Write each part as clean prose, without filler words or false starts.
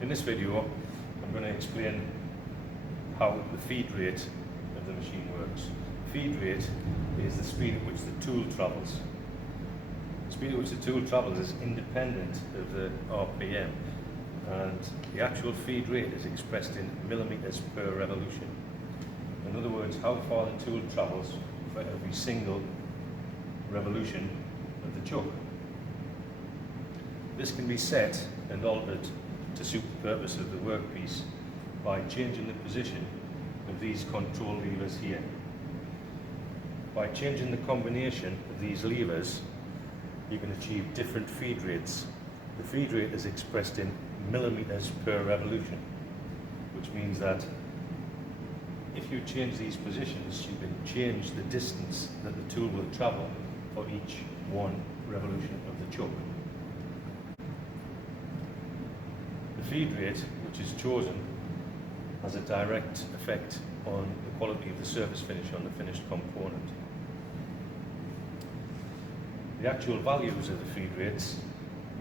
In this video, I'm going to explain how the feed rate of the machine works. Feed rate is the speed at which the tool travels. The speed at which the tool travels is independent of the RPM, and the actual feed rate is expressed in millimeters per revolution. In other words, how far the tool travels for every single revolution of the chuck. This can be set and altered to suit the purpose of the workpiece by changing the position of these control levers here. By changing the combination of these levers, you can achieve different feed rates. The feed rate is expressed in millimeters per revolution, which means that if you change these positions, you can change the distance that the tool will travel for each one revolution of the chuck. The feed rate, which is chosen, has a direct effect on the quality of the surface finish on the finished component. The actual values of the feed rates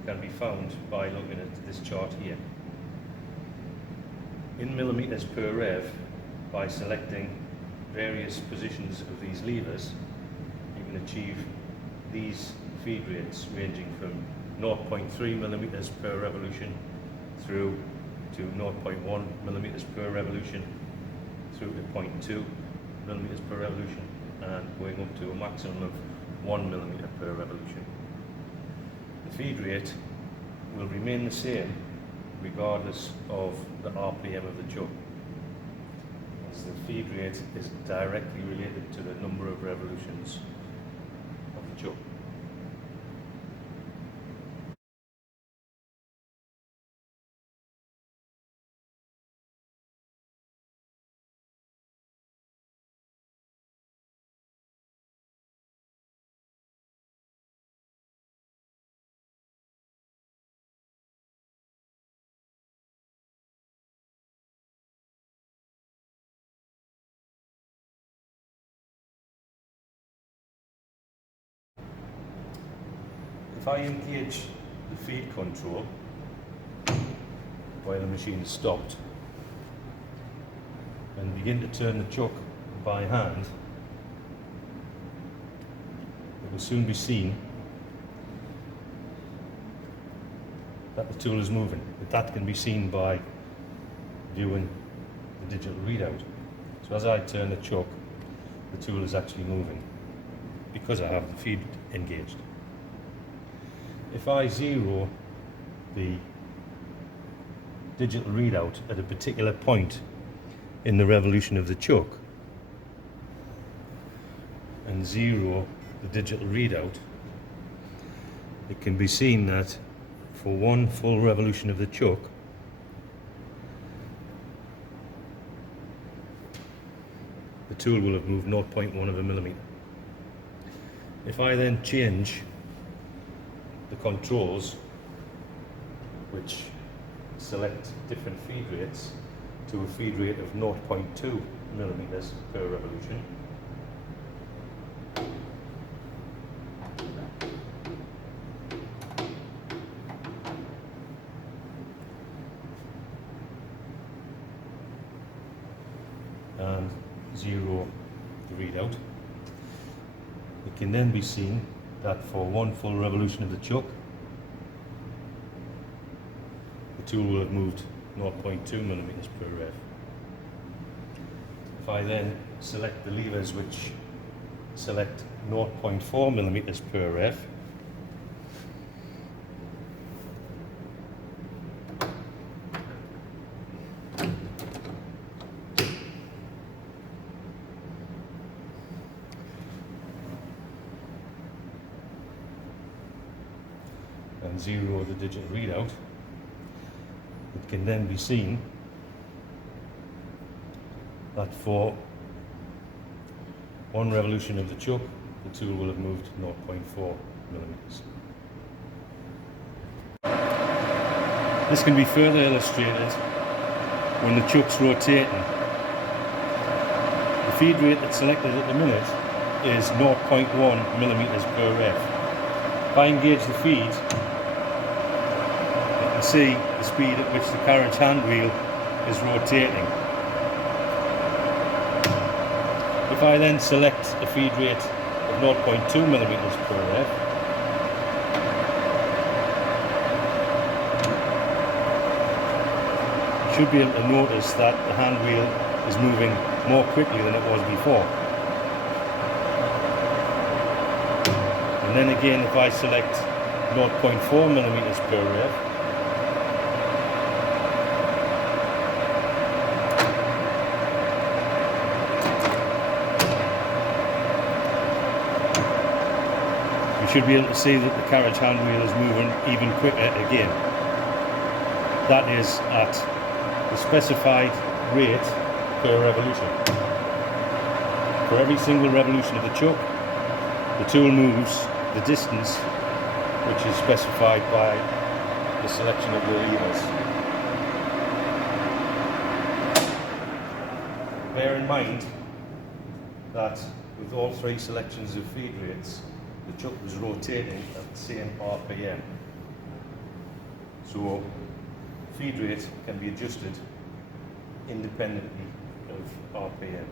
can be found by looking at this chart here. In millimeters per rev, by selecting various positions of these levers, you can achieve these feed rates ranging from 0.3 millimeters per revolution through to 0.1 millimeters per revolution, through to 0.2 millimeters per revolution, and going up to a maximum of 1 millimeter per revolution. The feed rate will remain the same regardless of the RPM of the chuck, as the feed rate is directly related to the number of revolutions of the chuck. If I engage the feed control while the machine is stopped and begin to turn the chuck by hand, it will soon be seen that the tool is moving. But that can be seen by viewing the digital readout. So as I turn the chuck, the tool is actually moving because I have the feed engaged. If I zero the digital readout at a particular point in the revolution of the chuck and zero the digital readout, it can be seen that for one full revolution of the chuck, the tool will have moved 0.1 of a millimeter. If I then change the controls, which select different feed rates, to a feed rate of 0.2 millimeters per revolution, and zero the readout, it can then be seen that for one full revolution of the chuck, the tool will have moved 0.2 millimeters per rev. If I then select the levers which select 0.4 millimeters per rev, and zero the digital readout, it can then be seen that for one revolution of the chuck, the tool will have moved 0.4 millimeters. This can be further illustrated when the chuck's rotating. The feed rate that's selected at the minute is 0.1 millimeters per rev. If I engage the feed at can see the speed at which the carriage hand wheel is rotating. If I then select a feed rate of 0.2 millimeters per rev, you should be able to notice that the hand wheel is moving more quickly than it was before. And then again, if I select 0.4 millimeters per rev, you should be able to see that the carriage hand wheel is moving even quicker again. That is at the specified rate per revolution. For every single revolution of the chuck, the tool moves the distance which is specified by the selection of the levers. Bear in mind that with all three selections of feed rates, the chuck was rotating at the same RPM. So feed rate can be adjusted independently of RPM.